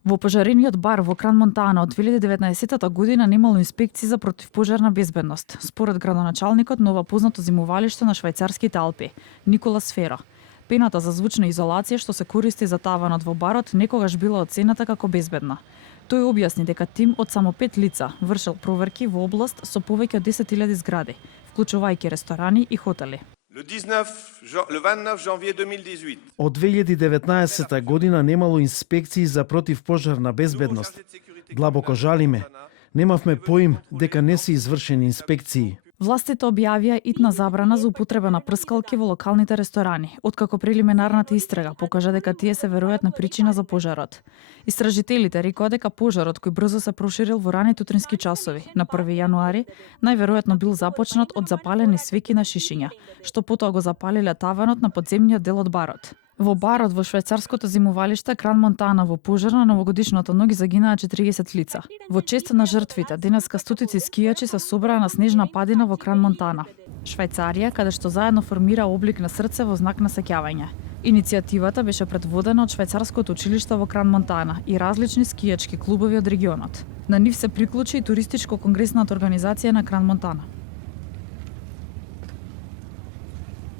Во пожарениот бар во Кран Монтана од 2019 година немало инспекции за противпожарна безбедност, според градоначалникот на ова познато зимувалиште на швајцарските Алпи, Никола Сфера. Пената за звучна изолација што се користи за таванот во барот некогаш била оценета како безбедна. Тој објасни дека тим од само 5 лица вршел проверки во област со повеќе од 10.000 згради, вклучувајќи ресторани и хотели. Le 29 janvier 2018. Од 2019 година немало инспекции за противпожарна безбедност. Длабоко жалиме. Немавме поим дека не се извршени инспекции. Властите објавија итна забрана за употреба на прскалки во локалните ресторани, откако прелиминарната истрага покажа дека тие се веројатна причина за пожарот. Истражителите рекоа дека пожарот, кој брзо се проширил во раните утрински часови, на 1 јануари, најверојатно бил започнат од запалени свеќи на шишиња, што потоа го запалиле таванот на подземниот дел од барот. Во барот во швајцарското зимувалиште Кран Монтана во пожар на новогодишната ноќ загинаа 40 лица. Во чест на жртвите, денеска стотици скијачи се собраа на снежна падина во Кран Монтана, Швајцарија, каде што заедно формира облик на срце во знак на сеќавање. Иницијативата беше предводена од швајцарското училиште во Кран Монтана и различни скијачки клубови од регионот. На нив се приклучи и туристичко-конгресната организација на Кран Монтана.